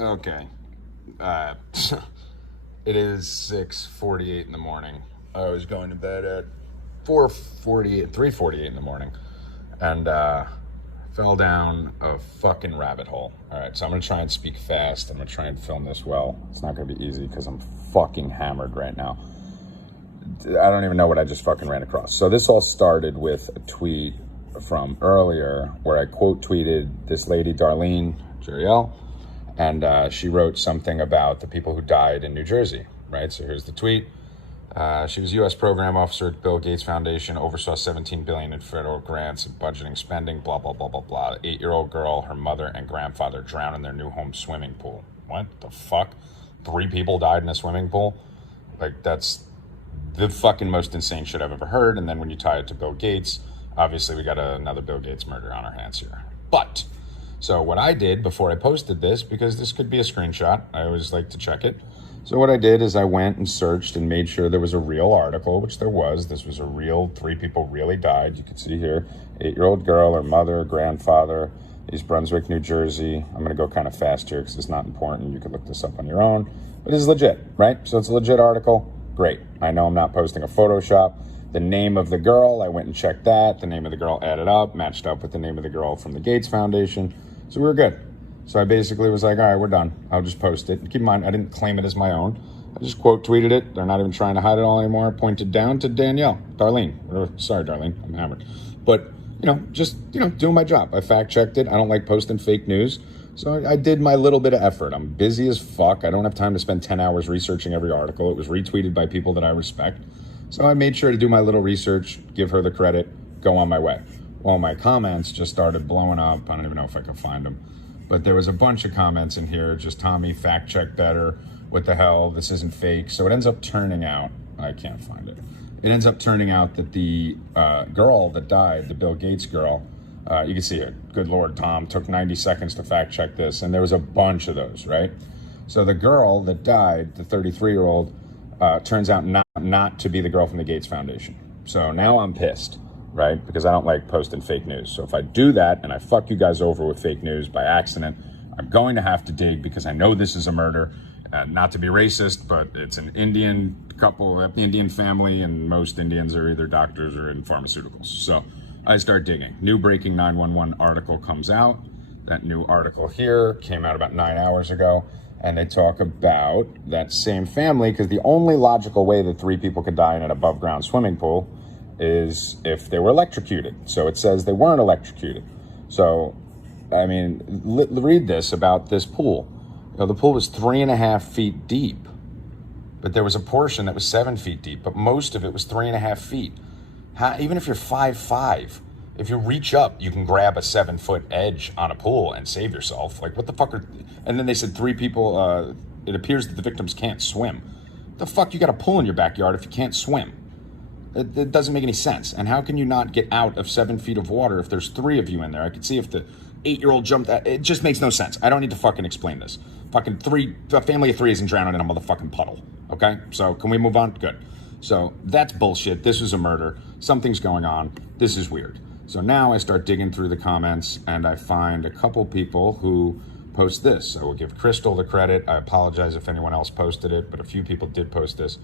Okay. Uh, it is 6:48 in the morning. I was going to bed at 4:48, 3:48 in the morning, and fell down a fucking rabbit hole. All right, so I'm gonna try and speak fast. I'm gonna try and film this well. It's not gonna be easy because I'm fucking hammered right now. I don't even know what I just fucking ran across. So this all started with a tweet from earlier where I quote tweeted this lady, Darlene Jeriel, and she wrote something about the people who died in New Jersey, right? So here's the tweet. She was U.S. program officer at Bill Gates Foundation, oversaw $17 billion in federal grants and budgeting spending, blah, blah, blah, blah, blah. 8-year-old girl, her mother and grandfather drowned in their new home swimming pool. What the fuck? 3 people died in a swimming pool? Like, that's the fucking most insane shit I've ever heard. And then when you tie it to Bill Gates, obviously we got another Bill Gates murder on our hands here. But, so what I did before I posted this, because this could be a screenshot, I always like to check it. So what I did is I went and searched and made sure there was a real article, which there was. This was a real, 3 people really died. You can see here, 8-year-old girl, her mother, grandfather, East Brunswick, New Jersey. I'm going to go kind of fast here because it's not important. You can look this up on your own. But this is legit, right? So it's a legit article. Great. I know I'm not posting a Photoshop. The name of the girl, I went and checked that. The name of the girl added up, matched up with the name of the girl from the Gates Foundation. So we were good. So I basically was like, all right, we're done. I'll just post it. Keep in mind, I didn't claim it as my own. I just quote tweeted it. They're not even trying to hide it all anymore. Pointed down to Darlene. Sorry, Darlene, I'm hammered. But, just doing my job. I fact checked it. I don't like posting fake news. So I did my little bit of effort. I'm busy as fuck. I don't have time to spend 10 hours researching every article. It was retweeted by people that I respect. So I made sure to do my little research, give her the credit, go on my way. Well, my comments just started blowing up. I don't even know if I could find them. But there was a bunch of comments in here, just Tommy, fact check better. What the hell? This isn't fake. So it ends up turning out, I can't find it. It ends up turning out that the girl that died, the Bill Gates girl, you can see it. Good Lord, Tom, took 90 seconds to fact check this. And there was a bunch of those, right? So the girl that died, the 33-year-old, turns out not to be the girl from the Gates Foundation. So now I'm pissed, right? Because I don't like posting fake news. So if I do that and I fuck you guys over with fake news by accident, I'm going to have to dig because I know this is a murder. Not to be racist, but it's an Indian couple, Indian family, and most Indians are either doctors or in pharmaceuticals. So I start digging. New breaking 911 article comes out. That new article here came out about 9 hours ago. And they talk about that same family, because the only logical way that 3 people could die in an above ground swimming pool is if they were electrocuted. So it says they weren't electrocuted. So, I mean, read this about this pool. The pool was 3.5 feet deep, but there was a portion that was 7 feet deep, but most of it was 3.5 feet. Even if you're 5'5", if you reach up, you can grab a 7-foot edge on a pool and save yourself. Like, what the fuck and then they said 3 people, it appears that the victims can't swim. The fuck you got a pool in your backyard if you can't swim? It doesn't make any sense. And how can you not get out of 7 feet of water if there's 3 of you in there? I could see if the 8-year-old jumped out. It just makes no sense. I don't need to fucking explain this. Fucking a family of 3 isn't drowning in a motherfucking puddle. Okay? So can we move on? Good. So that's bullshit. This was a murder. Something's going on. This is weird. So now I start digging through the comments and I find a couple people who post this. I will give Crystal the credit. I apologize if anyone else posted it, but a few people did post this.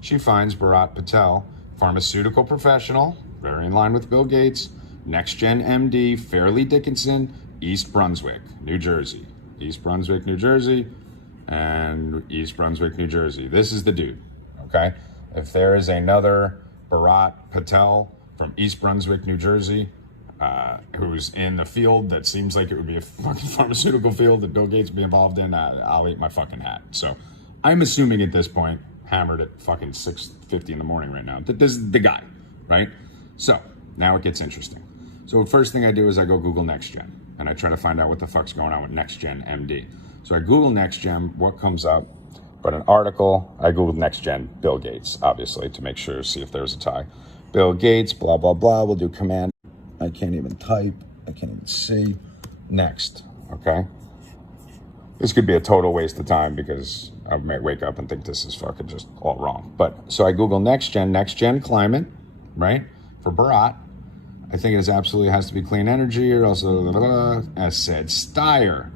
She finds Bharat Patel, pharmaceutical professional, very in line with Bill Gates, next-gen MD, Fairleigh Dickinson, East Brunswick, New Jersey. East Brunswick, New Jersey, and East Brunswick, New Jersey. This is the dude, okay? If there is another Bharat Patel from East Brunswick, New Jersey, who's in the field that seems like it would be a fucking pharmaceutical field that Bill Gates would be involved in, I'll eat my fucking hat. So I'm assuming at this point, hammered at fucking 6:50 in the morning right now, that this is the guy, right? So now it gets interesting. So the first thing I do is I go Google NextGen. And I try to find out what the fuck's going on with NextGen MD. So I Google NextGen, what comes up? But an article, I Googled NextGen Bill Gates, obviously, to make sure, see if there's a tie. Bill Gates, blah, blah, blah. We'll do command. I can't even type. I can't even see. Next, okay? This could be a total waste of time because I might wake up and think this is fucking just all wrong. But so I Google NextGen climate, right? For Bharat. I think it absolutely has to be clean energy or else, as said, Steyer.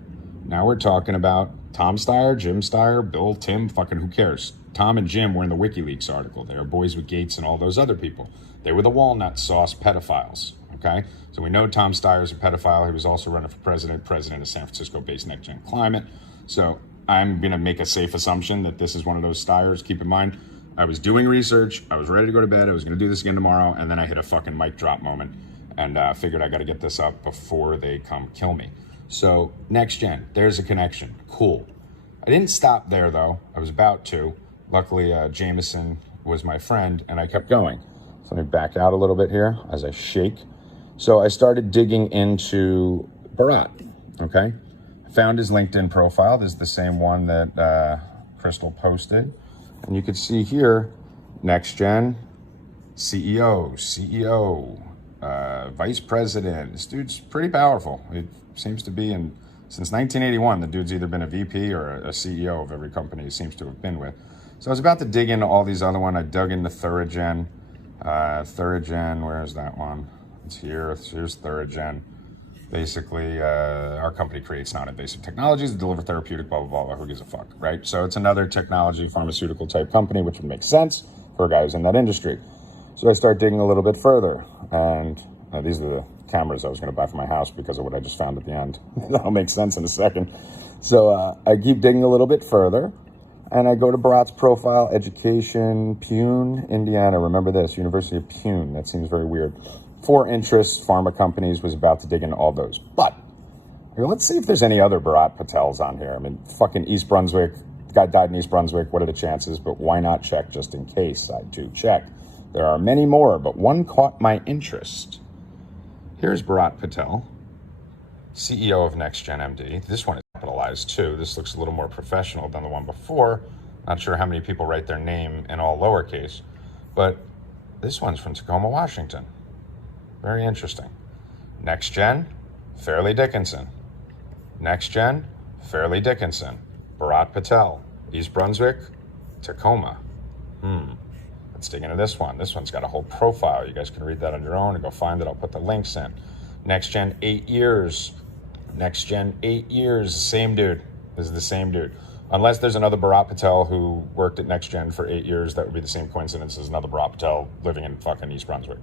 Now we're talking about Tom Steyer, Jim Steyer, Bill, Tim, fucking who cares? Tom and Jim were in the WikiLeaks article. They were boys with Gates and all those other people. They were the walnut sauce pedophiles, okay? So we know Tom Steyer's a pedophile. He was also running for president of San Francisco-based Next Gen Climate. So I'm going to make a safe assumption that this is one of those Steyers. Keep in mind, I was doing research. I was ready to go to bed. I was going to do this again tomorrow. And then I hit a fucking mic drop moment and figured I got to get this up before they come kill me. So Next Gen, there's a connection. Cool. I didn't stop there, though. I was about to. Luckily, Jameson was my friend, and I kept going. So let me back out a little bit here as I shake. So I started digging into Bharat, okay? I found his LinkedIn profile. This is the same one that Crystal posted. And you can see here, Next Gen, CEO, Vice President. This dude's pretty powerful. It seems to be since 1981, the dude's either been a VP or a CEO of every company he seems to have been with. So I was about to dig into all these other ones. I dug into Thurigen. Thurigen, where is that one? It's here. Here's Thurigen. Basically, our company creates non-invasive technologies that deliver therapeutic blah, blah, blah. Who gives a fuck, right? So it's another technology, pharmaceutical type company, which would make sense for a guy who's in that industry. So I start digging a little bit further. And these are the cameras I was going to buy for my house because of what I just found at the end. That'll make sense in a second. So I keep digging a little bit further, and I go to Bharat's profile, education, Pune, Indiana. Remember this, University of Pune. That seems very weird. 4 interests, pharma companies, was about to dig into all those. But let's see if there's any other Bharat Patels on here. I mean, fucking East Brunswick. The guy died in East Brunswick. What are the chances? But why not check just in case? I do check. There are many more, but one caught my interest. Here's Bharat Patel, CEO of Next Gen MD. This one is capitalized too. This looks a little more professional than the one before. Not sure how many people write their name in all lowercase, but this one's from Tacoma, Washington. Very interesting. Next Gen, Fairleigh Dickinson. Next Gen, Fairleigh Dickinson. Bharat Patel, East Brunswick, Tacoma. Let's dig into this one. This one's got a whole profile. You guys can read that on your own and go find it. I'll put the links in. Next Gen, 8 years. Next Gen, 8 years. Same dude. This is the same dude. Unless there's another Bharat Patel who worked at Next Gen for 8 years, that would be the same coincidence as another Bharat Patel living in fucking East Brunswick.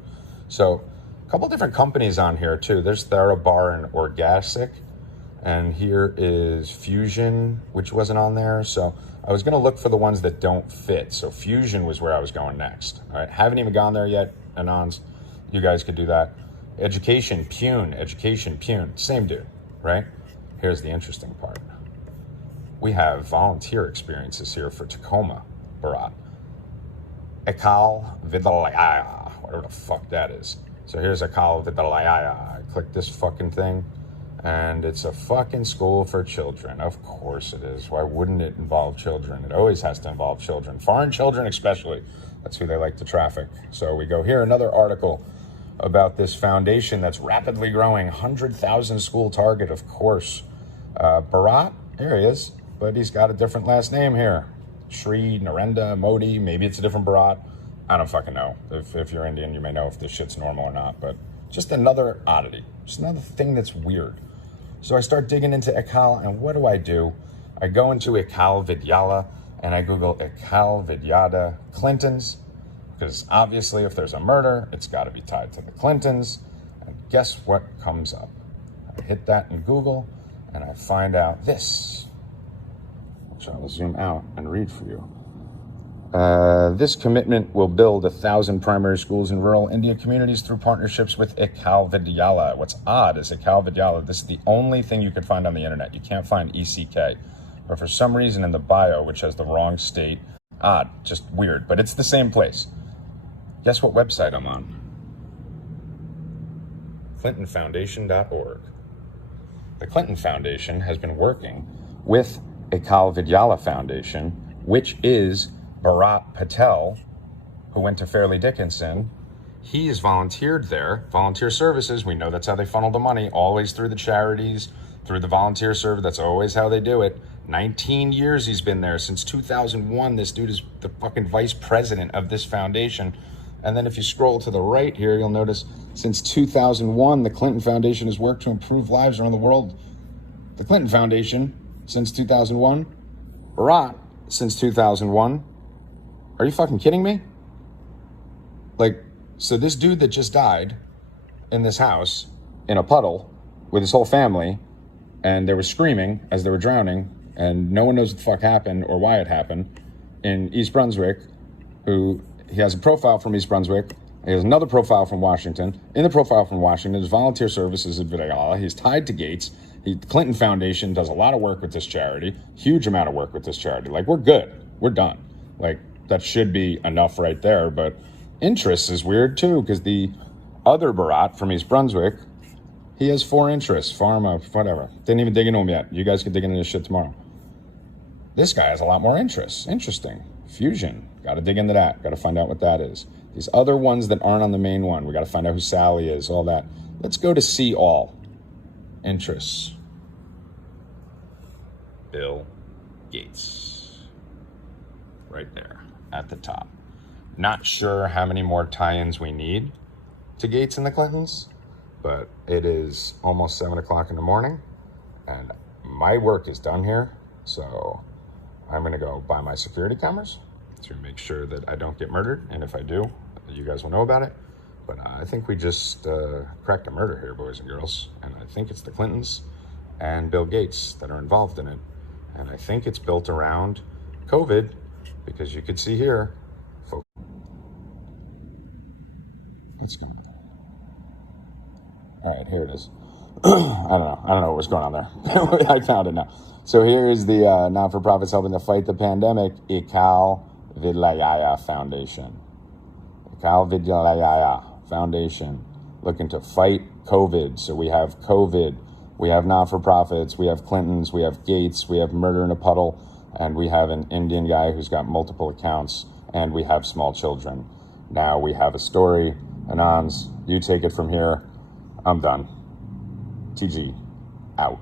So a couple different companies on here too. There's Therabar and Orgasic. And here is Fusion, which wasn't on there. So I was going to look for the ones that don't fit. So Fusion was where I was going next. All right, haven't even gone there yet, Anons. You guys could do that. Education, Pune. Same dude, right? Here's the interesting part. We have volunteer experiences here for Tacoma, Bharat. Ekal Vidyalaya, whatever the fuck that is. So here's Ekal Vidyalaya. I click this fucking thing. And it's a fucking school for children. Of course it is. Why wouldn't it involve children? It always has to involve children. Foreign children especially. That's who they like to traffic. So we go here, another article about this foundation that's rapidly growing. 100,000 school target, of course. Bharat, here he is. But he's got a different last name here. Shri, Narendra, Modi. Maybe it's a different Bharat. I don't fucking know. If you're Indian, you may know if this shit's normal or not. But just another oddity. Just another thing that's weird. So I start digging into Ekal, and what do? I go into Ekal Vidyala, and I Google Ekal Vidyada Clintons, because obviously if there's a murder, it's got to be tied to the Clintons. And guess what comes up? I hit that in Google, and I find out this, which I will zoom out and read for you. This commitment will build 1,000 primary schools in rural India communities through partnerships with Ekal Vidyala. What's odd is Ekal Vidyala, this is the only thing you can find on the internet. You can't find ECK. Or for some reason in the bio, which has the wrong state, odd, just weird, but it's the same place. Guess what website I'm on? ClintonFoundation.org. The Clinton Foundation has been working with Ekal Vidyala Foundation, which is Bharat Patel, who went to Fairleigh Dickinson. He is volunteered there. Volunteer services, we know that's how they funnel the money, always through the charities, through the volunteer service. That's always how they do it. 19 years he's been there, since 2001. This dude is the fucking vice president of this foundation. And then if you scroll to the right here, you'll notice since 2001, the Clinton Foundation has worked to improve lives around the world The Clinton Foundation since 2001. Barack since 2001. Are you fucking kidding me? Like, so this dude that just died in this house in a puddle with his whole family, and they were screaming as they were drowning, and no one knows what the fuck happened or why it happened, in East Brunswick, who he has a profile from East Brunswick. He has another profile from Washington. In the profile from Washington, his volunteer services at Vidala. He's tied to Gates. The Clinton Foundation does a lot of work with this charity, huge amount of work with this charity. Like, we're good. We're done. Like, that should be enough right there. But interests is weird, too, because the other Barat from East Brunswick, he has 4 interests, pharma, whatever. Didn't even dig into him yet. You guys can dig into this shit tomorrow. This guy has a lot more interests. Interesting. Fusion. Got to dig into that. Got to find out what that is. These other ones that aren't on the main one, we got to find out who Sally is, all that. Let's go to see all. Interests. Bill Gates. Right there at the top. Not sure how many more tie-ins we need to Gates and the Clintons, but it is almost 7 o'clock in the morning, and my work is done here, so I'm going to go buy my security cameras to make sure that I don't get murdered, and if I do, you guys will know about it. But I think we just cracked a murder here, boys and girls, and I think it's the Clintons and Bill Gates that are involved in it, and I think it's built around COVID, because you could see here, folks. Let's go. All right, here it is. I don't know what was going on there. I found it now. So here is the not-for-profits helping to fight the pandemic, Ikal Vidlayaya Foundation. Ikal Vidlayaya Foundation, looking to fight COVID. So we have COVID, we have not-for-profits, we have Clintons, we have Gates, we have murder in a puddle, and we have an Indian guy who's got multiple accounts, and we have small children. Now we have a story. Anons, you take it from here. I'm done. TG, out.